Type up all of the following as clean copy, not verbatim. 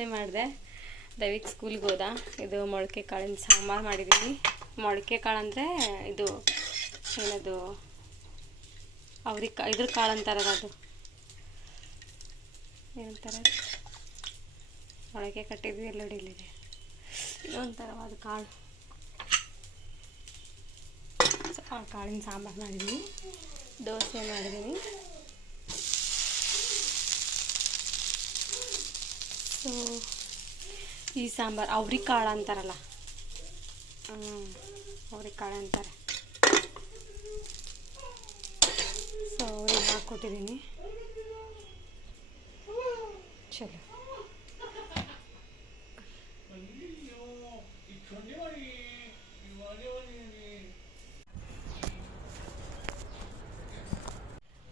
ದೋಸೆ ಮಾಡಿದೆ. ದೈವಿಕ್ ಸ್ಕೂಲ್ಗೆ ಹೋದ. ಇದು ಮೊಳಕೆ ಕಾಳಿನ ಸಾಂಬಾರು ಮಾಡಿದ್ದೀನಿ. ಮೊಳಕೆ ಕಾಳು ಅಂದರೆ ಇದು ಏನದು ಅವ್ರಿಗೆ ಇದ್ರ ಕಾಳು ಅಂತಾರಲ್ಲ, ಅದು ಏನಂತಾರೆ, ಮೊಳಕೆ ಕಟ್ಟಿದ್ವಿ ಎಲ್ಲ ಇಲ್ಲಿದೆ. ಇದೊಂಥರವಾದ ಕಾಳು. ಆ ಕಾಳಿನ ಸಾಂಬಾರು ಮಾಡಿದ್ದೀನಿ. ದೋಸೆ ಮಾಡಿದ್ದೀನಿ. ಸೊ ಈ ಸಾಂಬಾರು ಅವ್ರಿಗೆ ಕಾಳು ಅಂತಾರಲ್ಲ, ಅವ್ರಿಗೆ ಕಾಳು ಅಂತಾರೆ. ಸೊ ಅವ್ರಿಗೆ ಹಾಕ್ಕೊಟ್ಟಿದ್ದೀನಿ. ಚಲೋ.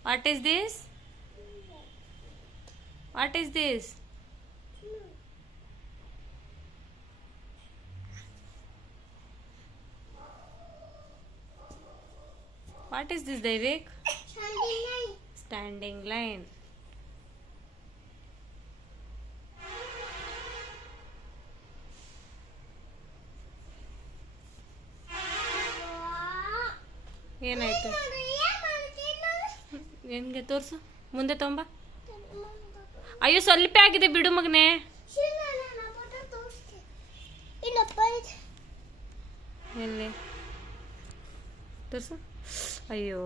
What is this? What is this? What is this, Daivik? Standing line. Standing line. ಏನಾಯ್ತು? ಹೆಂಗೆ ತೋರಿಸು, ಮುಂದೆ ತೊಂಬ. ಅಯ್ಯೋ ಸ್ವಲ್ಪ ಆಗಿದೆ ಬಿಡು ಮಗನೇ. ಎಲ್ಲಿ ತೋರಿಸು. ಅಯ್ಯೋ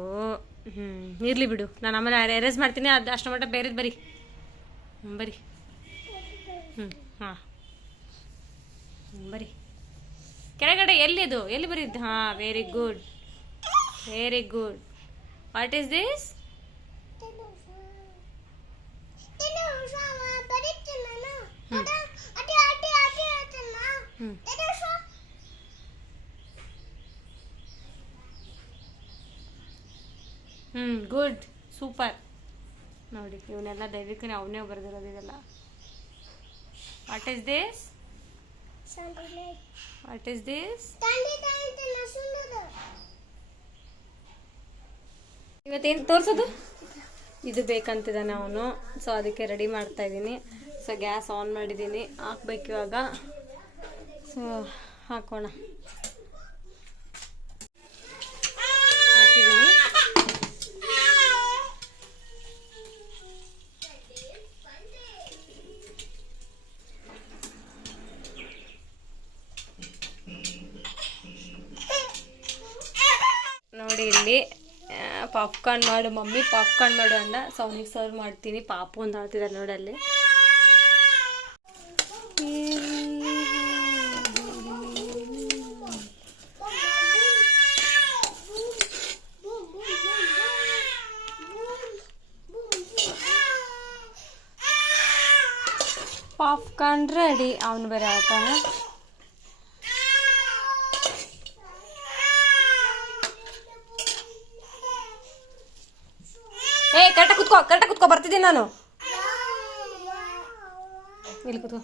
ಇರಲಿ ಬಿಡು, ನಾನು ಆಮೇಲೆ ಎರೇಸ್ ಮಾಡ್ತೀನಿ. ಅದು ಅಷ್ಟು ಮಟ್ಟ ಬೇರೆದು ಬರಿ. ಬರಿ. ಹಾಂ ಬರಿ. ಕೆಳಗಡೆ ಎಲ್ಲಿದು, ಎಲ್ಲಿ ಬರೀದ್ದು? ಹಾಂ, very good, very good. What is this? Good, super. ನೋಡಿ, ಇವನ್ನೆಲ್ಲ ದೈವಿಕನೇ ಅವನೇ ಬರೆದಿರೋದು ಇದೆಲ್ಲ. What is this? What is this? ಇವತ್ತೇನು ತೋರಿಸೋದು? ಇದು ಬೇಕಂತಿದ್ದಾನೆ ಅವನು. ಸೊ ಅದಕ್ಕೆ ರೆಡಿ ಮಾಡ್ತಾ ಇದ್ದೀನಿ. ಸೊ ಗ್ಯಾಸ್ ಆನ್ ಮಾಡಿದ್ದೀನಿ, ಹಾಕ್ಬೇಕು ಇವಾಗ. ಸೊ ಹಾಕೋಣ. ಹಾಕಿದ್ದೀನಿ. ನೋಡಿ ಇಲ್ಲಿ ಪಾಪ್ಕಾರ್ನ್ ಮಾಡು ಮಮ್ಮಿ, ಪಾಪ್ಕಾರ್ನ್ ಮಾಡು ಅಂದ. ಸೊ ಅವನಿಗೆ ಸರ್ವ್ ಮಾಡ್ತೀನಿ. ಪಾಪು ಅಂತ ಹೇಳ್ತಿದ್ದಾರೆ ನೋಡಲ್ಲಿ. Popcorn ready. ಅವನು ಬೇರೆ ಆಡ್ತಾನೆ. ಕರೆಕ್ಟಾಗಿ ಕುತ್ಕೋ ಬರ್ತಿದ್ದೀನಿ ನಾನು. ಇಲ್ಲಿ ಕೂತ್ಕೋ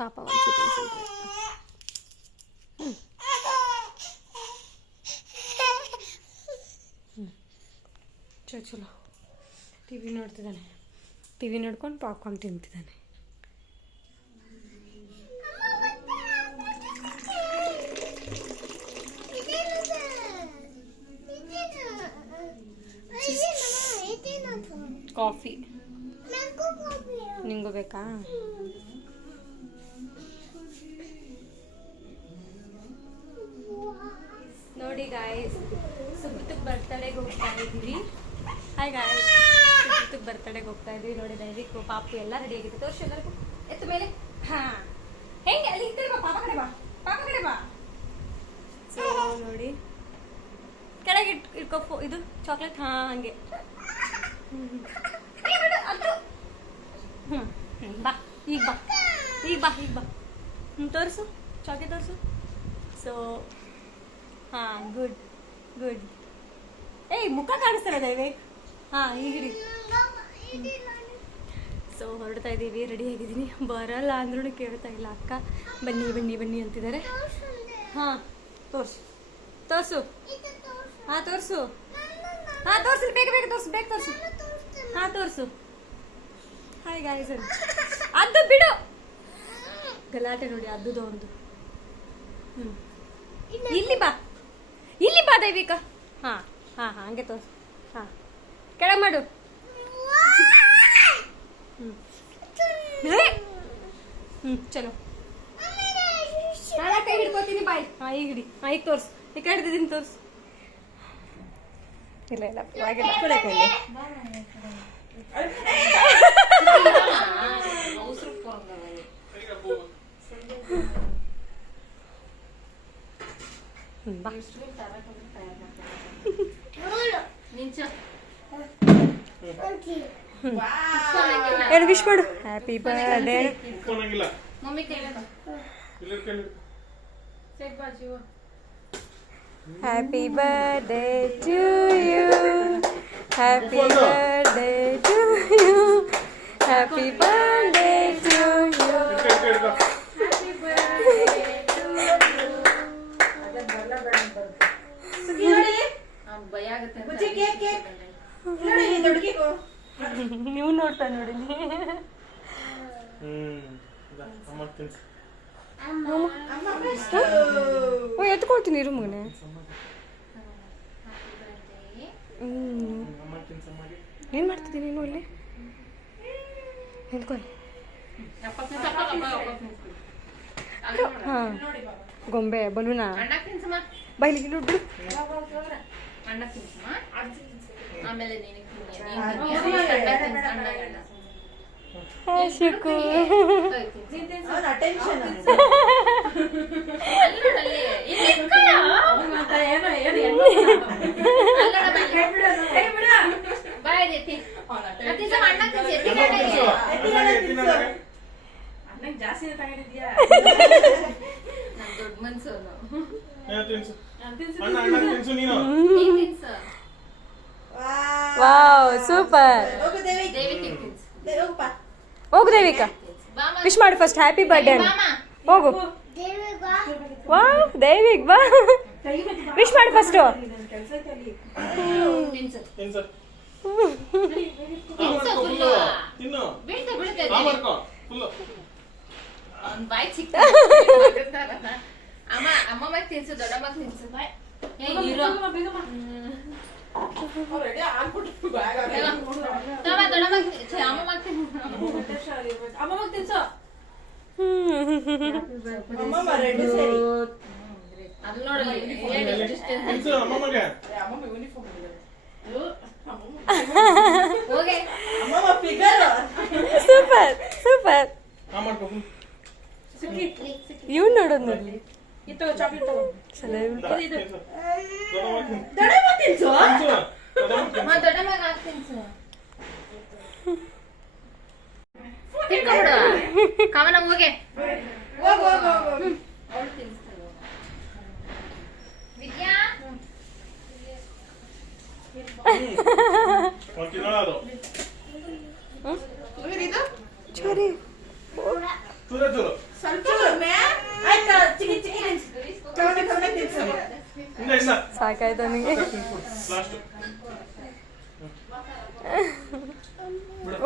ಪಾಪ. ಚಲೋ ಟಿವಿ ನೋಡ್ತಿದ್ದಾನೆ. ಟಿವಿ ನೋಡ್ಕೊಂಡು ಪಾಪ್ಕಾರ್ನ್ ತಿಂತಿದ್ದಾನೆ. ಕಾಫಿ ನಿಂಗೂ ಬೇಕಾ? ನೋಡಿ ಗಾಯ್ಸ್, ಸುಬ್ರತಕ್ಕೆ ಬರ್ತಡೆಗೆ ಹೋಗ್ತಾ ಇದ್ದೀವಿ. ಹಾಯ್ ಗಾಯ್ಸ್, ಸುಬ್ರತಕ್ಕೆ ಬರ್ತಡೆಗೆ ಹೋಗ್ತಾ ಇದ್ದೀವಿ. ನೋಡಿ ದೈವಿಕ್, ಪಾಪು ಎಲ್ಲ ರೆಡಿ ಆಗಿದೆ. ತೋರಿಸಿ ಎಲ್ಲರಿಗೂ. ಎತ್ತ ಮೇಲೆ. ಹಾಂ, ಹೆಂಗೆ ಅಲ್ಲಿ ಇರ್ತೀರಿ? ಬಾ, ಪಾಪ ಕಡೆ ಬಾ, ಪಾಪ ಕಡೆ ಬಾ. ಸೊ ನೋಡಿ, ಕೆಳಗೆ ಇಟ್ಕೋ ಇದು ಚಾಕ್ಲೇಟ್. ಹಾಂ, ಹಂಗೆ. ಬಾ, ಈಗ ಬಾ, ಈಗ ಬಾ, ಈಗ ಬಾ. ತೋರಿಸು, ಚಾಕ್ಲೇಟ್ ತೋರಿಸು. ಸೊ ಹಾಂ, ಗುಡ್ ಗುಡ್. ಏಯ್, ಮುಖ ಕಾಣಿಸ್ತಾರೆ ದೈವಿಕ್. ಹಾಂ, ಈಗಿರಿ. ಸೊ ಹೊರಡ್ತಾ ಇದ್ದೀವಿ. ರೆಡಿ ಆಗಿದ್ದೀನಿ. ಬರಲ್ಲ ಅಂದ್ರೂ ಕೇಳ್ತಾ ಇಲ್ಲ ಅಕ್ಕ. ಬನ್ನಿ ಬನ್ನಿ ಬನ್ನಿ ಅಂತಿದ್ದಾರೆ. ಹಾಂ, ತೋರಿಸು ತೋರಿಸು. ಹಾಂ, ತೋರಿಸು. ಹಾಂ, ತೋರಿಸು. ಬೇಗ ಬೇಗ ತೋರಿಸು, ಬೇಗ ತೋರಿಸು. ಹಾಂ, ತೋರಿಸು. Hi guys. ಅದು ಬಿಡು ಗಲಾಟೆ ನೋಡಿ ಅದ್ದುದು ಒಂದು. ಇಲ್ಲಿ ಬಾ, ಇಲ್ಲಿ ಬಾ ದೈವಿಕ. ಹಾ ಹಾ ಹಾ ಹಂಗೆ ತೋರ್ಸು. ಹಾ ಕೆಳಗೆ ಮಾಡು. ಚಲೋ. ನಾನು ಕೈ ಹಿಡ್ಕೋತೀನಿ ಬಾಯ್. ಹಾ ಈಗ ಹಿಡಿ. ಹಾ ಈಗ ತೋರ್ಸು. ಈಗ ಹಿಡ್ದಿದ್ದೀನಿ ತೋರ್ಸು. ಇಲ್ಲ ಇಲ್ಲ ಪರವಾಗಿಲ್ಲ. ಬಾ ಏನು ವಿಶ್ ಮಾಡು. Happy birthday. Happy birthday to you. Happy birthday to you. Happy birthday to you. ನೀವು ನೋಡ್ತಾ ನೋಡಿ. ಎತ್ಕೊಳ್ತೀನಿ ಇರು ಮಗನೆ. ಏನ್ ಮಾಡ್ತಿದ್ದೀನಿ ನೀನು ಇಲ್ಲಿ? ನಿಂತ್ಕೊಳ್ಳಿ. ಹಾ ಗೊಂಬೆ ಬಲೂನಾ ಬೈಲಿಗೆ ಬಿಡು. ಶಿಕು ಜಾಸ್ತಿ ತಗೊಂಡಿದ್ಯಾ? ದೊಡ್ಡ ಮನ್ಸು. Wow super. ಹೋಗು ದೇವಿಕಾ. ವಿಶ್ ಮಾಡಿ ಫಸ್ಟ್ ಹ್ಯಾಪಿ ಬರ್ಡೇ. ಹೋಗು. ವಾವ್ ದೈವಿಕ್ ಬಾ. ವಿಶ್ ಮಾಡಿ ಫಸ್ಟ್. Super super. ಇವ್ ನೋಡೋದು ನೋಡಿ. ಸಾಕಾಯ್ತು ನನಗೆ.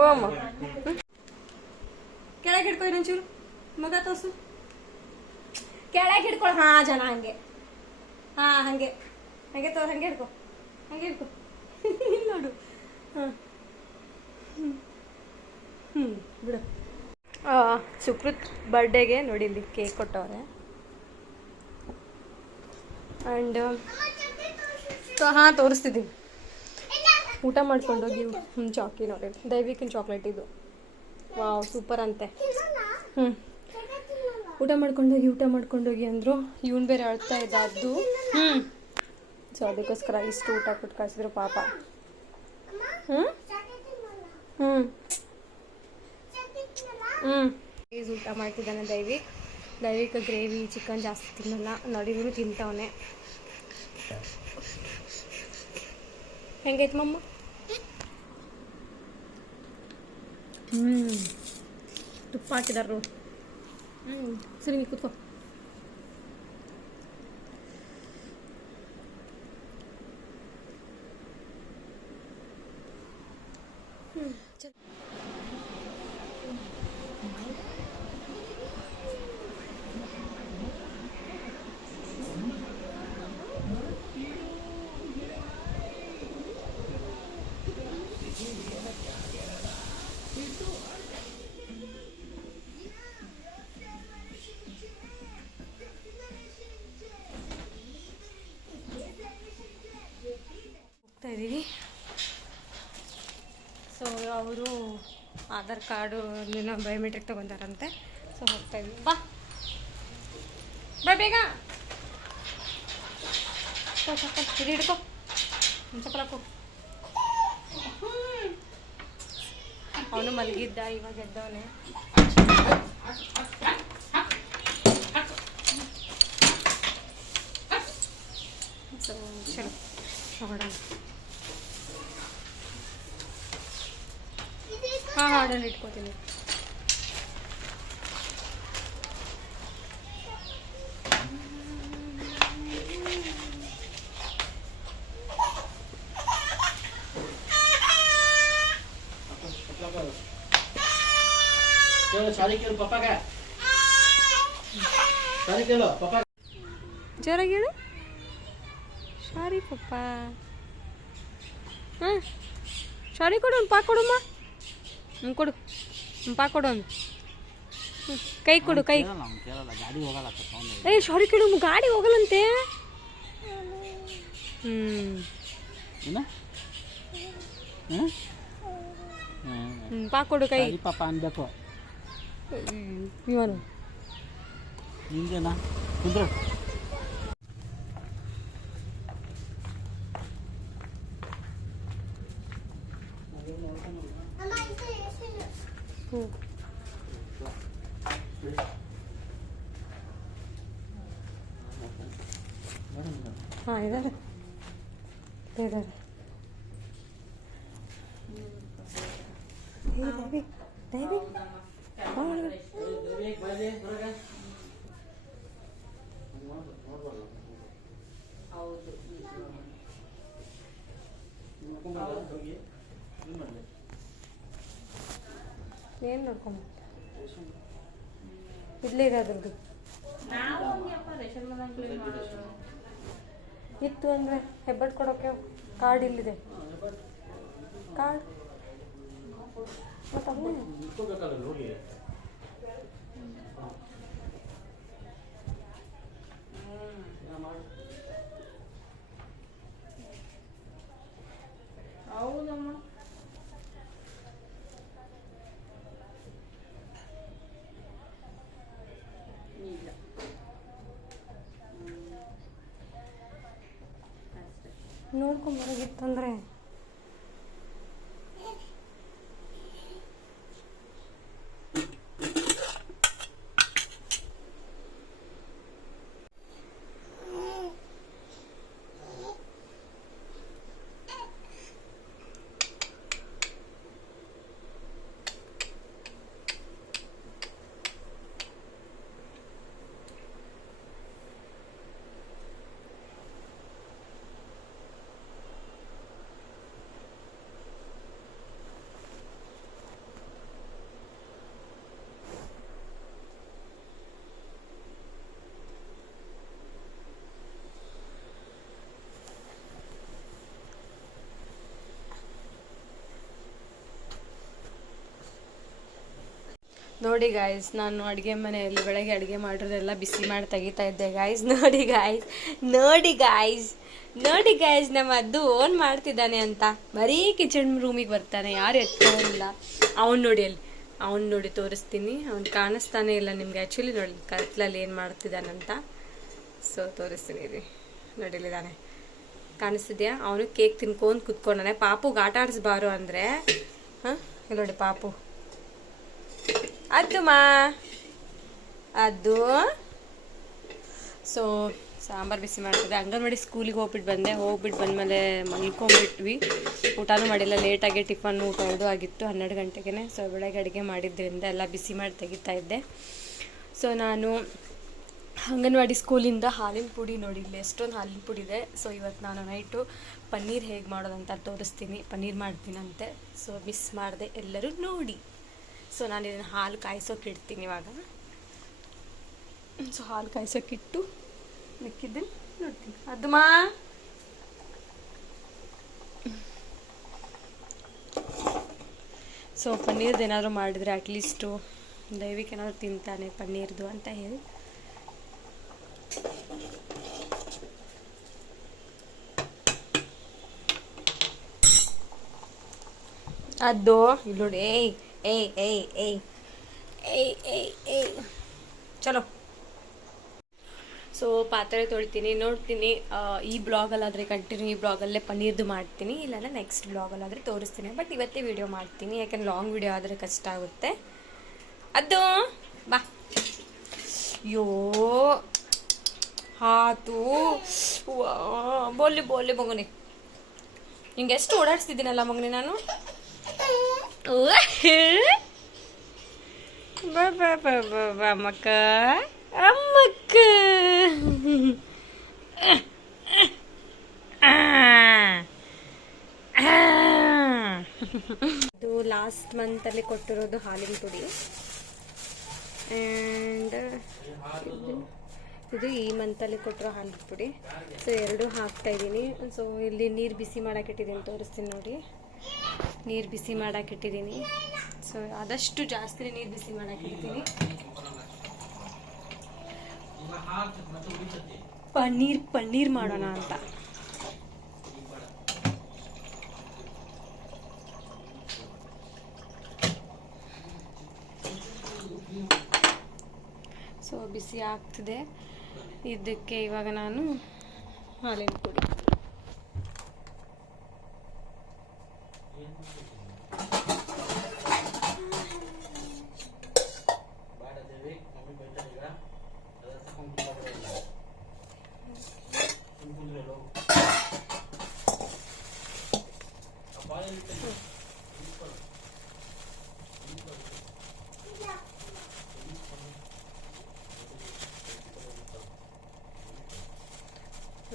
ಓಮ್ಮ ಕೆಳಗೆ ಹಿಡ್ಕೊ ಇನ್ನೊಂಚೂರು. ಮಗ ತೋರ್ಸು. ಕೆಳಗೆ ಹಿಡ್ಕೊಳ. ಹಾ ಜನ ಹಂಗೆ. ಹಾ ಹಂಗೆ ಹಂಗೆ ತೋರ್. ಹಂಗೆ ಹಿಡ್ಕೊ. ಹಂಗೆ ಹಿಡ್ಕೊ. ಇಲ್ಲಿ ನೋಡು. ಹಾಂ ಬಿಡು. ಸುಕೃತ್ ಬರ್ಡೇಗೆ ನೋಡಿ ಇಲ್ಲಿ ಕೇಕ್ ಕೊಟ್ಟವ್ರೆ. ಆ್ಯಂಡ್ ಹಾಂ ತೋರಿಸ್ತಿದ್ದೀನಿ. ಊಟ ಮಾಡ್ಕೊಂಡೋಗಿ ಚಾಕಿ ನೋಡಿ ದೈವಿಕನ್ ಚಾಕ್ಲೇಟ್ ಇದು. ವಾವ್ ಸೂಪರ್ ಅಂತೆ. ಊಟ ಮಾಡ್ಕೊಂಡೋಗಿ ಅಂದರು. ಇವನು ಬೇರೆ ಅಳ್ತಾ ಇದ್ದ ಅದು. ಸೊ ಅದಕ್ಕೋಸ್ಕರ ಇಷ್ಟು ಊಟ ಕೊಟ್ಟು ಕಳಿಸಿದ್ರು ಪಾಪ. ಊಟ ಮಾಡ್ತಿದ್ದಾನೆ ದೈವಿಕ್ ಗ್ರೇವಿ ಚಿಕನ್ ಜಾಸ್ತಿ ತಿನ್ನಲ್ಲ ನೋಡಿ. ಇವನು ತಿಂತವನೆ. ಹೆಂಗೈತೆ ಮಮ್ಮ? ತುಪ್ಪ ಹಾಕಿದಾರು. ಸರಿ ನೀ ಕೂತ್ಕೋ. ಅವರು ಆಧಾರ್ ಕಾರ್ಡು ಏನೋ ಬಯೋಮೆಟ್ರಿಕ್ ತೊಗೊತಾರಂತೆ. ಸೊ ಹೋಗ್ತಾ ಇದ್ವಿ. ಬಾ ಬೇಗ ಇದು ಹಿಡ್ಕೊ, ಚಪ್ಪಲಕ್ಕು. ಅವನು ಮಲಗಿದ್ದ, ಇವಾಗ ಎದ್ದವನೇ. ಸೊ ಚಲೋ ನೋಡೋಣ. ಹಾಂ ಹಾಡಲ್ಲಿ ಇಟ್ಕೋತೀನಿ. ಜೋರಾಗಿ ಹೇಳು. ಸಾರಿ ಪಪ್ಪ. ಹಾಂ ಸಾರಿ ಕೊಡು, ಒಂದು ಪಾಕ್ ಕೊಡಮ್ಮ. ಕೊಡು, ಒಂದು ಪಾಕ್ ಕೊಡು. ಒಂದು ಕೈ ಕೊಡು, ಕೈ. ಸಾರಿ ಕೇಳು, ಗಾಡಿ ಹೋಗಲ್ಲಂತೆ. ಪಾಕ್ ಕೊಡು, ಕೈ. ಪಾಪ ಅನ್ಬೇಕು ಇವನು ನಿಂದೇನಾ ಕುಂದ್ರು. ಹಾಂ ಇದ್ದಾರೆ ಇದ್ದಾರೆ. ಏನು ನೋಡ್ಕೊಂಬ ಇಲ್ಲೇ ಇದೆ ಅದ್ರದ್ದು. ಇತ್ತು ಅಂದರೆ ಹೆಬ್ಬಟ್ಟು ಕೊಡೋಕ್ಕೆ ಕಾರ್ಡ್ ಇಲ್ಲಿದೆ. ಕಾರ್ಡ್ ಮತ್ತು ಹೌದಮ್ಮ. ನೋಡ್ಕೊಂಬರೋಗಿತ್ತಂದ್ರೆ ನೋಡಿ ಗಾಯ್ಸ್, ನಾನು ಅಡುಗೆ ಮನೆಯಲ್ಲಿ ಬೆಳಗ್ಗೆ ಅಡುಗೆ ಮಾಡಿರೋದೆಲ್ಲ ಬಿಸಿ ಮಾಡಿ ತೆಗಿತಾ ಇದ್ದೆ ಗಾಯ್ಸ್. ನೋಡಿ ಗಾಯ್ಸ್, ನೋಡಿ ಗಾಯ್ಸ್, ನೋಡಿ ಗಾಯ್ಸ್, ನಮ್ಮ ಅದು ಓನ್ ಮಾಡ್ತಿದ್ದಾನೆ ಅಂತ ಬರೀ ಕಿಚನ್ ರೂಮಿಗೆ ಬರ್ತಾನೆ, ಯಾರು ಎತ್ಕೊಳ್ಳಿಲ್ಲ. ಅವ್ನು ನೋಡಿ, ಅಲ್ಲಿ ಅವ್ನು ನೋಡಿ ತೋರಿಸ್ತೀನಿ. ಅವ್ನು ಕಾಣಿಸ್ತಾನೆ ಇಲ್ಲ ನಿಮ್ಗೆ. ಆ್ಯಕ್ಚುಲಿ ನೋಡಿ ಕತ್ಲಲ್ಲಿ ಏನು ಮಾಡ್ತಿದ್ದಾನಂತ. ಸೊ ತೋರಿಸ್ತೀನಿ ರೀ. ನೋಡಿಲಿದ್ದಾನೆ, ಕಾಣಿಸ್ತಿದ್ಯಾ? ಅವನು ಕೇಕ್ ತಿನ್ಕೊಂಡು ಕುತ್ಕೊಂಡಾನೆ. ಪಾಪುಗೆ ಆಟ ಆಡಿಸ್ಬಾರು ಅಂದರೆ ಹಾಂ ನೋಡಿ ಪಾಪು ಅದು ಅದು. ಸೊ ಸಾಂಬಾರು ಬಿಸಿ ಮಾಡ್ತಿದ್ದೆ. ಅಂಗನವಾಡಿ ಸ್ಕೂಲಿಗೆ ಹೋಗ್ಬಿಟ್ಟು ಬಂದಮೇಲೆ ಮಲ್ಕೊಂಡ್ಬಿಟ್ವಿ. ಊಟನೂ ಮಾಡಿಲ್ಲ, ಲೇಟಾಗಿ ಟಿಫನ್ ಊಟ 2 ಆಗಿತ್ತು, 12 ಗಂಟೆಗೆ. ಸೊ ಬೆಳಗ್ಗೆ ಅಡುಗೆ ಮಾಡಿದ್ದರಿಂದ ಎಲ್ಲ ಬಿಸಿ ಮಾಡಿ ತೆಗಿತಾ ಇದ್ದೆ. ಸೊ ನಾನು ಅಂಗನವಾಡಿ ಸ್ಕೂಲಿಂದ ಹಾಲಿನ ಪುಡಿ ನೋಡಿ, ಇಲ್ಲಿ ಎಷ್ಟೊಂದು ಹಾಲಿನ ಪುಡಿ ಇದೆ. ಸೊ ಇವತ್ತು ನಾನು ನೈಟು ಪನ್ನೀರ್ ಹೇಗೆ ಮಾಡೋದಂತ ತೋರಿಸ್ತೀನಿ. ಪನ್ನೀರ್ ಮಾಡ್ತೀನಂತೆ. ಸೊ ಮಿಸ್ ಮಾಡಿದೆ, ಎಲ್ಲರೂ ನೋಡಿ. ಸೊ ನಾನು ಇದನ್ನು ಹಾಲು ಕಾಯಿಸೋಕೆ ಇಡ್ತೀನಿ ಇವಾಗ. ಸೊ ಹಾಲು ಕಾಯಿಸೋಕ್ಕಿಟ್ಟು ಮಿಕ್ಕಿದ್ದನ್ನು ನೋಡ್ತೀನಿ. ಅದು ಸೊ ಪನ್ನೀರ್ದು ಏನಾದರೂ ಮಾಡಿದರೆ ಅಟ್ಲೀಸ್ಟು ದೈವಿಕ್ ಏನಾದರೂ ತಿಂತಾನೆ ಪನ್ನೀರ್ದು ಅಂತ ಹೇಳಿ. ಅದು ಇಲ್ಲಿ ನೋಡಿ. ಏಯ್ ಏಯ್ ಏಯ್ ಏಯ್ ಏಯ್ ಏಯ್ ಏಯ್ ಚಲೋ. ಸೊ ಪಾತ್ರೆ ತೊಳಿತೀನಿ, ನೋಡ್ತೀನಿ ಈ ಬ್ಲಾಗಲ್ಲಾದರೆ ಕಂಟಿನ್ಯೂ ಈ ಬ್ಲಾಗಲ್ಲೇ ಪನ್ನೀರ್ದು ಮಾಡ್ತೀನಿ, ಇಲ್ಲಾಂದರೆ ನೆಕ್ಸ್ಟ್ ಬ್ಲಾಗಲ್ಲಾದರೆ ತೋರಿಸ್ತೀನಿ. ಬಟ್ ಇವತ್ತೇ ವಿಡಿಯೋ ಮಾಡ್ತೀನಿ, ಯಾಕೆಂದ್ರೆ ಲಾಂಗ್ ವಿಡಿಯೋ ಆದರೆ ಕಷ್ಟ ಆಗುತ್ತೆ. ಅದು ಬಾ. ಯೋ ಹಾತು ಬೋಲಿ ಬೋಲಿ ಮಗನೆ, ನಿಂಗೆ ಎಷ್ಟು ಓಡಾಡಿಸ್ತಿದ್ದೀನಲ್ಲ ಮಗನೆ ನಾನು. ಬಾ ಬಾ ಬಾ ಬಾ ಬಾ ಅಮ್ಮಕ್ಕ ಅಮ್ಮಕ್ಕ. ಇದು ಲಾಸ್ಟ್ ಮಂತಲ್ಲಿ ಕೊಟ್ಟಿರೋದು ಹಾಲಿನ ಪುಡಿ, ಆ್ಯಂಡ್ ಇದು ಈ ಮಂತಲ್ಲಿ ಕೊಟ್ಟಿರೋ ಹಾಲಿನ ಪುಡಿ. ಸೊ ಎರಡೂ ಹಾಕ್ತಾಯಿದ್ದೀನಿ. ಸೊ ಇಲ್ಲಿ ನೀರು ಬಿಸಿ ಮಾಡೋಕ್ಕಿಟ್ಟಿದ್ದೀನಿ, ತೋರಿಸ್ತೀನಿ ನೋಡಿ. ನೀರು ಬಿಸಿ ಮಾಡೋಕ್ಕಿಟ್ಟಿದ್ದೀನಿ. ಸೊ ಆದಷ್ಟು ಜಾಸ್ತಿ ನೀರು ಬಿಸಿ ಮಾಡೋಕ್ಕಿಟ್ಟಿದ್ದೀನಿ. ಪನ್ನೀರ್ ಮಾಡೋಣ ಅಂತ. ಸೊ ಬಿಸಿ ಆಗ್ತಿದೆ. ಇದಕ್ಕೆ ಇವಾಗ ನಾನು ಹಾಲಿನ ಪುಡಿ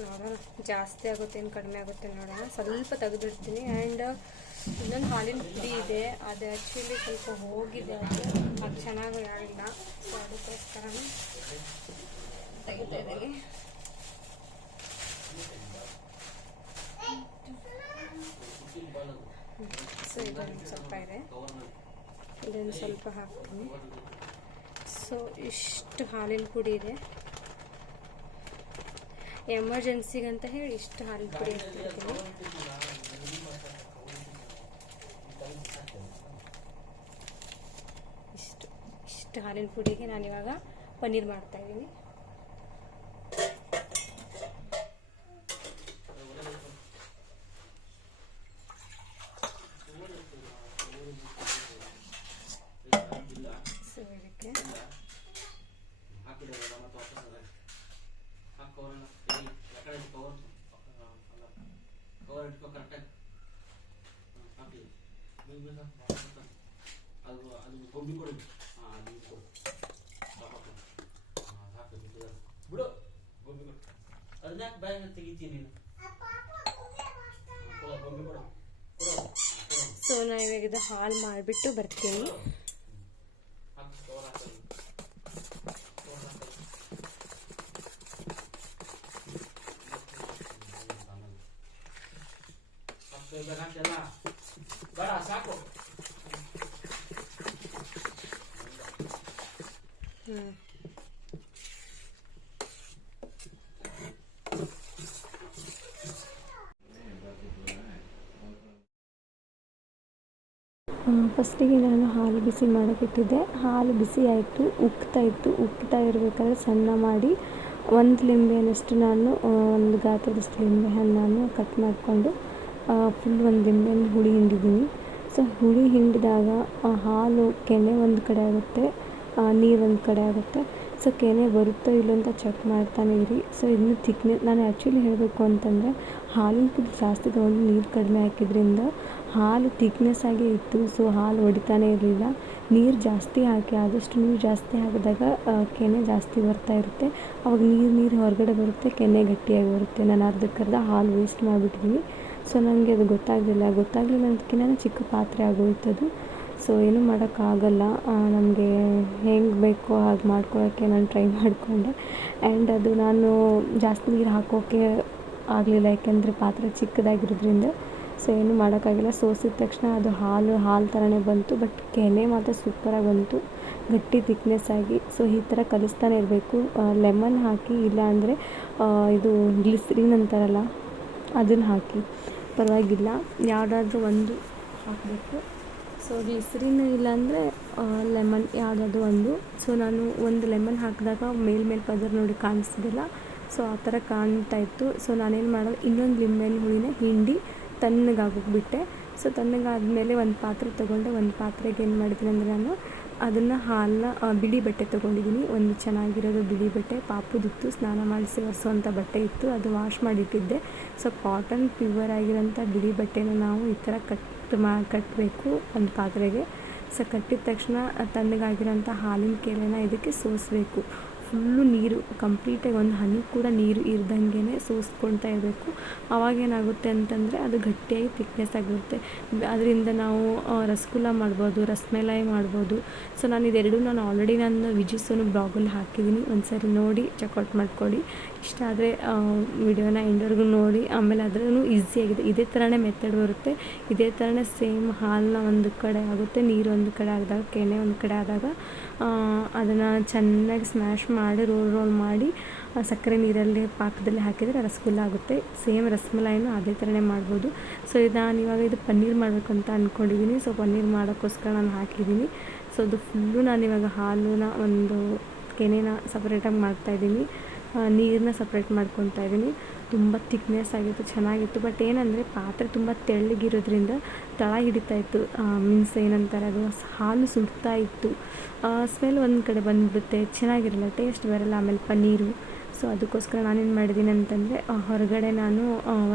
ನೋಡೋಣ, ಜಾಸ್ತಿ ಆಗುತ್ತೆ ಏನು ಕಡಿಮೆ ಆಗುತ್ತೆ ನೋಡೋಣ. ಸ್ವಲ್ಪ ತೆಗೆದಿಡ್ತೀನಿ. ಆ್ಯಂಡ್ ಇನ್ನೊಂದು ಹಾಲಿನ ಪುಡಿ ಇದೆ, ಅದು ಆ್ಯಕ್ಚುಲಿ ಸ್ವಲ್ಪ ಹೋಗಿದೆ, ಅದು ಚೆನ್ನಾಗಿ ಆಗಿಲ್ಲ. ಸೊ ಅದಕ್ಕೋಸ್ಕರ ತೆಗಿತಾ ಇದ್ದೀನಿ. ಸೊ ಇದೊಂದು ಸ್ವಲ್ಪ ಇದೆ, ಇದೊಂದು ಸ್ವಲ್ಪ ಹಾಕ್ತೀನಿ. ಸೊ ಇಷ್ಟು ಹಾಲಿನ ಪುಡಿ ಇದೆ. ಎಮರ್ಜೆನ್ಸಿಗಂತ ಹೇಳಿ ಇಷ್ಟು ಹಾಲಿನ ಪುಡಿ ಹಾಕ್ತಿರ್ತೀನಿ. ಇಷ್ಟು ಹಾಲಿನ ಪುಡಿಗೆ ನಾನಿವಾಗ ಪನ್ನೀರ್ ಮಾಡ್ತಾಯಿದ್ದೀನಿ. ಸೊ ಇದಕ್ಕೆ ಸೊ ನಾನು ಇವಾಗ ಇದು ಹಾಲು ಮಾಡಿಬಿಟ್ಟು ಬರ್ತೀನಿ. ಫಸ್ಟಿಗೆ ನಾನು ಹಾಲು ಬಿಸಿ ಮಾಡೋಕ್ಕಿಟ್ಟಿದ್ದೆ. ಹಾಲು ಬಿಸಿ ಆಯಿತು, ಉಕ್ತಾ ಇರಬೇಕಾದ್ರೆ ಸಣ್ಣ ಮಾಡಿ ಒಂದು ಲಿಂಬೆನಷ್ಟು ನಾನು ಒಂದು ಗಾತ್ರದಷ್ಟು ಲಿಂಬೆ ಹಣ್ಣನ್ನು ಕಟ್ ಮಾಡಿಕೊಂಡು ಫುಲ್ ಒಂದು ಲಿಂಬೆನ ಹುಳಿ ಹಿಂಡಿದ್ದೀನಿ. ಸೊ ಹುಳಿ ಹಿಂಡಿದಾಗ ಹಾಲು ಕೆನೆ ಒಂದು ಕಡೆ ಆಗುತ್ತೆ, ನೀರು ಒಂದು ಕಡೆ ಆಗುತ್ತೆ. ಸೊ ಕೆನೆ ಬರುತ್ತೋ ಇಲ್ಲೋ ಅಂತ ಚೆಕ್ ಮಾಡ್ತಾನೆ ಇರಿ. ಸೊ ಇನ್ನೂ ನಾನು ಆ್ಯಕ್ಚುಲಿ ಹೇಳಬೇಕು ಅಂತಂದರೆ ಹಾಲಿನ ಪುಡಿ ಜಾಸ್ತಿ ತೊಗೊಂಡು ನೀರು ಕಡಿಮೆ ಹಾಕಿದ್ರಿಂದ ಹಾಲು ಥಿಕ್ನೆಸ್ ಆಗೇ ಇತ್ತು. ಸೊ ಹಾಲು ಹೊಡಿತಾನೆ ಇರಲಿಲ್ಲ. ನೀರು ಜಾಸ್ತಿ ಹಾಕಿ, ಆದಷ್ಟು ನೀರು ಜಾಸ್ತಿ ಹಾಕಿದಾಗ ಕೆನೆ ಜಾಸ್ತಿ ಬರ್ತಾ ಇರುತ್ತೆ. ಅವಾಗ ನೀರು ಹೊರಗಡೆ ಬರುತ್ತೆ, ಕೆನೆ ಗಟ್ಟಿಯಾಗಿ ಬರುತ್ತೆ. ನಾನು ಅರ್ಧಕ್ಕರ್ಧ ಹಾಲು ವೇಸ್ಟ್ ಮಾಡಿಬಿಟ್ಟಿದ್ದೀನಿ. ಸೊ ನನಗೆ ಅದು ಗೊತ್ತಾಗಲಿಲ್ಲ ಅದಕ್ಕೆ ನಾನು ಚಿಕ್ಕ ಪಾತ್ರೆ ಆಗೋಯ್ತದು. ಸೊ ಏನೂ ಮಾಡೋಕ್ಕಾಗಲ್ಲ, ನಮಗೆ ಹೆಂಗೆ ಬೇಕೋ ಹಾಗೆ ಮಾಡ್ಕೊಳ್ಳೋಕ್ಕೆ ನಾನು ಟ್ರೈ ಮಾಡಿಕೊಂಡೆ. ಆ್ಯಂಡ್ ಅದು ನಾನು ಜಾಸ್ತಿ ನೀರು ಹಾಕೋಕ್ಕೆ ಆಗಲಿಲ್ಲ, ಯಾಕೆಂದರೆ ಪಾತ್ರೆ ಚಿಕ್ಕದಾಗಿರೋದ್ರಿಂದ. ಸೊ ಏನೂ ಮಾಡೋಕ್ಕಾಗಿಲ್ಲ. ಸೋಸಿದ ತಕ್ಷಣ ಅದು ಹಾಲು ಥರನೇ ಬಂತು, ಬಟ್ ಕೆನೆ ಮಾತ್ರ ಸೂಪರಾಗಿ ಬಂತು, ಗಟ್ಟಿ ಥಿಕ್ನೆಸ್ ಆಗಿ. ಸೊ ಈ ಥರ ಕಲಿಸ್ತಾನೆ ಇರಬೇಕು. ಲೆಮನ್ ಹಾಕಿ, ಇಲ್ಲಾಂದರೆ ಇದು ಗ್ಲಿಸರಿನ್ ಅಂತಾರಲ್ಲ ಅದನ್ನು ಹಾಕಿ, ಪರವಾಗಿಲ್ಲ, ಯಾವುದಾದ್ರೂ ಒಂದು ಹಾಕಬೇಕು. ಸೊ ಗ್ಲಿಸರಿನ್ ಇಲ್ಲಾಂದರೆ ಲೆಮನ್ ಯಾವುದಾದ್ರು ಒಂದು. ಸೊ ನಾನು ಒಂದು ಲೆಮನ್ ಹಾಕಿದಾಗ ಮೇಲ್ಮೇಲೆ ಪದರ್ ನೋಡಿ ಕಾಣಿಸ್ತಿದ್ದಿಲ್ಲ, ಸೊ ಆ ಥರ ಕಾಣ್ತಾ ಇತ್ತು. ಸೊ ನಾನೇನು ಮಾಡೋದು, ಇನ್ನೊಂದು ಲಿಂಬೆಹಣ್ಣು ಹುಳಿನ ಹಿಂಡಿ ತಣ್ಣಗಾಗೋಗ್ಬಿಟ್ಟೆ. ಸೊ ತಣ್ಣಗಾದ್ಮೇಲೆ ಒಂದು ಪಾತ್ರೆ ತೊಗೊಂಡೆ. ಒಂದು ಪಾತ್ರೆಗೆ ಏನು ಮಾಡಿದ್ದೀನಿ ಅಂದರೆ ನಾನು ಅದನ್ನು ಹಾಲನ್ನ ಬಿಳಿ ಬಟ್ಟೆ ತೊಗೊಂಡಿದ್ದೀನಿ. ಒಂದು ಚೆನ್ನಾಗಿರೋದು ಬಿಳಿ ಬಟ್ಟೆ, ಪಾಪುದಿತ್ತು, ಸ್ನಾನ ಮಾಡಿಸಿ ಒರೆಸೋವಂಥ ಬಟ್ಟೆ ಇತ್ತು, ಅದು ವಾಶ್ ಮಾಡಿಟ್ಟಿದ್ದೆ. ಸೊ ಕಾಟನ್ ಪ್ಯೂರ್ ಆಗಿರೋಂಥ ಬಿಳಿ ಬಟ್ಟೆನ ನಾವು ಈ ಥರ ಕಟ್ಟಬೇಕು ಒಂದು ಪಾತ್ರೆಗೆ. ಸೊ ಕಟ್ಟಿದ ತಕ್ಷಣ ತಣ್ಣಗಾಗಿರೋಂಥ ಹಾಲಿನ ಕೆನೆನ ಇದಕ್ಕೆ ಸೋಸಬೇಕು. ಫುಲ್ಲು ನೀರು ಕಂಪ್ಲೀಟಾಗಿ ಒಂದು ಹನಿ ಕೂಡ ನೀರು ಇರ್ದಂಗೆ ಸೋಸ್ಕೊಳ್ತಾ ಇರಬೇಕು. ಆವಾಗೇನಾಗುತ್ತೆ ಅಂತಂದರೆ ಅದು ಗಟ್ಟಿಯಾಗಿ ಥಿಕ್ನೆಸ್ ಆಗಿರುತ್ತೆ. ಅದರಿಂದ ನಾವು ರಸಗುಲ್ಲ ಮಾಡ್ಬೋದು, ರಸಮಲೈ ಮಾಡ್ಬೋದು. ಸೊ ನಾನು ಇದೆರಡು ಆಲ್ರೆಡಿ ನನ್ನ ವಿಜಿಸೋನು ಬ್ಲಾಗಲ್ಲಿ ಹಾಕಿದ್ದೀನಿ, ಒಂದು ಸರಿ ನೋಡಿ ಚೆಕ್ಔಟ್ ಮಾಡ್ಕೊಳ್ಳಿ. ಇಷ್ಟ ಆದರೆ ವಿಡಿಯೋನ ಎಂಡ್ವರೆಗೂ ನೋಡಿ. ಆಮೇಲೆ ಅದರಲ್ಲೂ ಈಸಿಯಾಗಿದೆ, ಇದೇ ಥರನೇ ಮೆಥಡ್ ಬರುತ್ತೆ. ಇದೇ ಥರನೇ ಸೇಮ್ ಹಾಲನ್ನ ಒಂದು ಕಡೆ ಆಗುತ್ತೆ, ನೀರು ಒಂದು ಕಡೆ ಆದಾಗ, ಕೆನೆ ಒಂದು ಕಡೆ ಆದಾಗ ಅದನ್ನು ಚೆನ್ನಾಗಿ ಸ್ಮ್ಯಾಶ್ ಮಾಡಿ ರೋಲ್ ಮಾಡಿ ಸಕ್ಕರೆ ನೀರಲ್ಲಿ ಪಾಕದಲ್ಲಿ ಹಾಕಿದರೆ ರಸಗುಲ್ಲ ಆಗುತ್ತೆ. ಸೇಮ್ ರಸಮಲೈನೂ ಅದೇ ಥರನೇ ಮಾಡ್ಬೋದು. ಸೊ ನಾನು ಇವಾಗ ಇದು ಪನ್ನೀರ್ ಮಾಡಬೇಕು ಅಂತ ಅಂದ್ಕೊಂಡಿದ್ದೀನಿ. ಸೊ ಪನ್ನೀರ್ ಮಾಡೋಕ್ಕೋಸ್ಕರ ನಾನು ಹಾಕಿದ್ದೀನಿ. ಸೊ ಅದು ಫುಲ್ಲು ನಾನಿವಾಗ ಹಾಲನ್ನ ಒಂದು ಕೆನೆನ ಸಪ್ರೇಟಾಗಿ ಮಾಡ್ತಾಯಿದ್ದೀನಿ, ನೀರನ್ನ ಸಪ್ರೇಟ್ ಮಾಡ್ಕೊತಾ ಇದ್ದೀನಿ. ತುಂಬ ಥಿಕ್ನೆಸ್ ಆಗಿತ್ತು, ಚೆನ್ನಾಗಿತ್ತು. ಬಟ್ ಏನಂದರೆ ಪಾತ್ರೆ ತುಂಬ ತೆಳ್ಳಗಿರೋದ್ರಿಂದ ತಳ ಹಿಡಿತಾಯಿತ್ತು, ಮೀನ್ಸ್ ಏನಂತಾರೆ ಅದು ಹಾಲು ಸುಡ್ತಾ ಇತ್ತು, ಸ್ಮೆಲ್ ಒಂದು ಕಡೆ ಬಂದುಬಿಡುತ್ತೆ, ಚೆನ್ನಾಗಿರಲ್ಲ, ಟೇಸ್ಟ್ ಬರಲ್ಲ. ಆಮೇಲೆ ಪನ್ನೀರು. ಸೊ ಅದಕ್ಕೋಸ್ಕರ ನಾನೇನು ಮಾಡಿದ್ದೀನಿ ಅಂತಂದರೆ ಹೊರಗಡೆ ನಾನು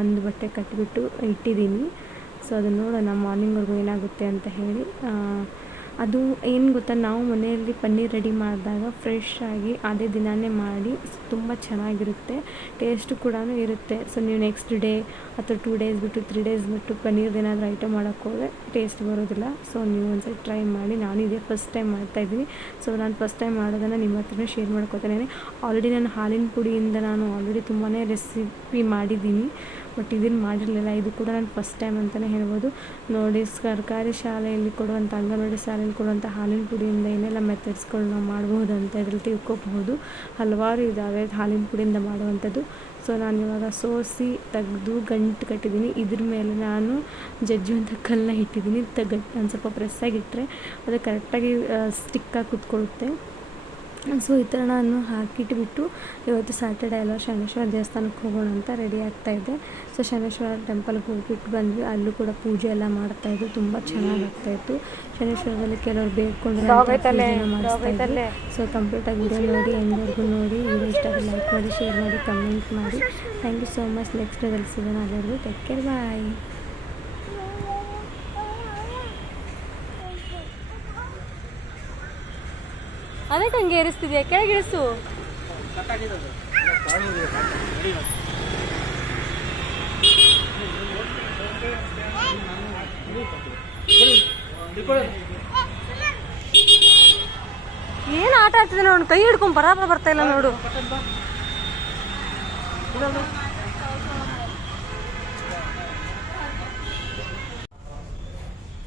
ಒಂದು ಬಟ್ಟೆ ಕಟ್ಟಿಬಿಟ್ಟು ಇಟ್ಟಿದ್ದೀನಿ. ಸೊ ಅದನ್ನು ನೋಡೋಣ ಮಾರ್ನಿಂಗ್ವರೆಗೂ ಏನಾಗುತ್ತೆ ಅಂತ ಹೇಳಿ. ಅದು ಏನು ಗೊತ್ತಾ, ನಾವು ಮನೆಯಲ್ಲಿ ಪನ್ನೀರ್ ರೆಡಿ ಮಾಡಿದಾಗ ಫ್ರೆಶ್ ಆಗಿ ಅದೇ ದಿನವೇ ಮಾಡಿ ತುಂಬ ಚೆನ್ನಾಗಿರುತ್ತೆ, ಟೇಸ್ಟು ಕೂಡ ಇರುತ್ತೆ. ಸೊ ನೀವು ನೆಕ್ಸ್ಟ್ ಡೇ ಅಥವಾ 2 ಡೇಸ್ ಬಿಟ್ಟು 3 ಡೇಸ್ ಬಿಟ್ಟು ಪನ್ನೀರ್ದು ಏನಾದರೂ ಐಟಮ್ ಮಾಡೋಕ್ಕೆ ಹೋದರೆ ಟೇಸ್ಟ್ ಬರೋದಿಲ್ಲ. ಸೊ ನೀವು ಒಂದ್ಸರಿ ಟ್ರೈ ಮಾಡಿ. ನಾನು ಇದೇ ಫಸ್ಟ್ ಟೈಮ್ ಮಾಡ್ತಾಯಿದ್ದೀನಿ. ಸೊ ನಾನು ಫಸ್ಟ್ ಟೈಮ್ ಮಾಡೋದನ್ನು ನಿಮ್ಮ ಹತ್ರನೇ ಶೇರ್ ಮಾಡ್ಕೊತಾನೆ. ಆಲ್ರೆಡಿ ನಾನು ಹಾಲಿನ ಪುಡಿಯಿಂದ ನಾನು ಆಲ್ರೆಡಿ ತುಂಬಾ ರೆಸಿಪಿ ಮಾಡಿದ್ದೀನಿ, ಬಟ್ ಇದನ್ನು ಮಾಡಿರಲಿಲ್ಲ. ಇದು ಕೂಡ ನಾನು ಫಸ್ಟ್ ಟೈಮ್ ಅಂತಲೇ ಹೇಳ್ಬೋದು. ನೋಡಿ, ಸರ್ಕಾರಿ ಶಾಲೆಯಲ್ಲಿ ಕೊಡುವಂಥ, ಅಂಗನವಾಡಿ ಶಾಲೆಯಲ್ಲಿ ಕೊಡುವಂಥ ಹಾಲಿನ ಪುಡಿಯಿಂದ ಏನೆಲ್ಲ ಮೆಥಡ್ಸ್ಗಳು ನಾವು ಮಾಡ್ಬೋದು ಅಂತ ಇದರಲ್ಲಿ ತಿಳ್ಕೊಬಹುದು. ಹಲವಾರು ಇದ್ದಾವೆ ಹಾಲಿನ ಪುಡಿಯಿಂದ ಮಾಡುವಂಥದ್ದು. ಸೊ ನಾನು ಇವಾಗ ಸೋಸಿ ತೆಗೆದು ಗಂಟು ಕಟ್ಟಿದ್ದೀನಿ. ಇದ್ರ ಮೇಲೆ ನಾನು ಜಜ್ಜುವಂಥ ಕಲ್ಲನ್ನ ಇಟ್ಟಿದ್ದೀನಿ. ಒಂದು ಸ್ವಲ್ಪ ಪ್ರೆಸ್ಸಾಗಿಟ್ಟರೆ ಅದು ಕರೆಕ್ಟಾಗಿ ಸ್ಟಿಕ್ಕಾಗಿ ಕುತ್ಕೊಳ್ಳುತ್ತೆ. ಸೊ ಈ ಥರ ನಾನು ಹಾಕಿಟ್ಬಿಟ್ಟು ಇವತ್ತು ಸ್ಯಾಟರ್ಡೇ ಅಲ್ಲ, ಶನೇಶ್ವರ ದೇವಸ್ಥಾನಕ್ಕೆ ಹೋಗೋಣ ಅಂತ ರೆಡಿ ಆಗ್ತಾಯಿದ್ದೆ. ಸೊ ಶನೇಶ್ವರ ಟೆಂಪಲ್ಗೆ ಹೋಗ್ಬಿಟ್ಟು ಬಂದ್ವಿ. ಅಲ್ಲೂ ಕೂಡ ಪೂಜೆ ಎಲ್ಲ ಮಾಡ್ತಾಯಿದ್ದು, ತುಂಬ ಚೆನ್ನಾಗಾಗ್ತಾಯಿತ್ತು. ಶನೇಶ್ವರದಲ್ಲಿ ಕೆಲವರು ಬೇಡ್ಕೊಂಡ್ರೆ ಮಾಡಿಸ್ತಾಯಿದ್ರು. ಸೊ ಕಂಪ್ಲೀಟಾಗಿ ವಿಡಿಯೋ ನೋಡಿ, ಎಂದವರೆಗೂ ನೋಡಿ. ವಿಡಿಯೋ ಇಷ್ಟ ಆದರೆ ಲೈಕ್ ಮಾಡಿ, ಶೇರ್ ಮಾಡಿ, ಕಮೆಂಟ್ ಮಾಡಿ. Thank you so much. Next ಡೇದಲ್ಲಿ ಸಿಗೋಣ. ಎಲ್ಲರಿಗೂ ಟೇಕ್ ಕೇರ್, ಬಾಯ್. ಅದಕ್ಕೆ ಹಂಗೆ ಏರಿಸ್ತಿದ್ಯಾ? ಕೆಳಗಿಳಿಸು. ಏನು ಆಟ ಆಡ್ತಿದೆ ನೋಡು, ಕೈ ಹಿಡ್ಕೊಂಡು ಬರಾಬರ ಬರ್ತಾ ಇಲ್ಲ ನೋಡು.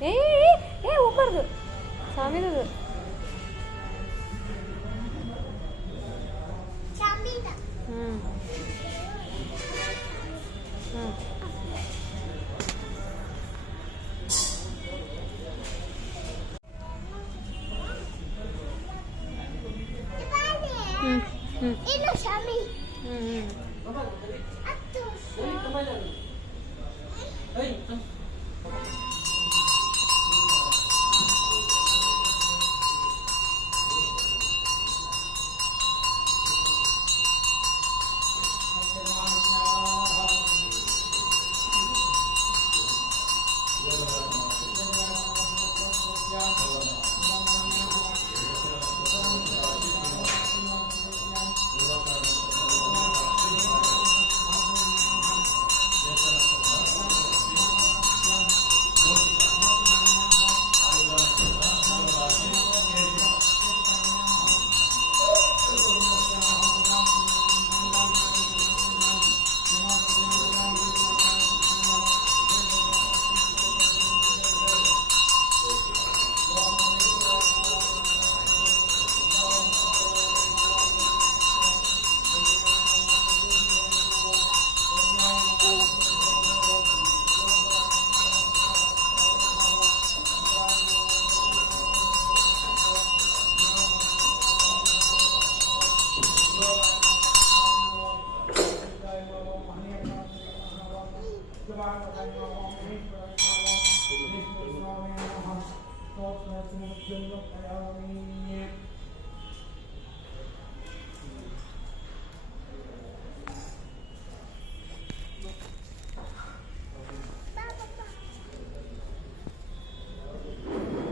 ಏ ಹೋಗ್ಬಾರ್ದು ಸ್ವಾಮಿದು.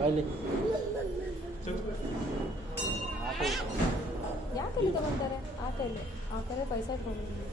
ಬಾಯ್ಲಿ ಯಾಕೆ ಇಲ್ಲಿ ತಗೊಂತಾರೆ ಆ ಕೈಲಿ ಆ ಕಡೆ ಪೈಸಾ ಇಟ್ಕೊಂಡಿದ್ದೀನಿ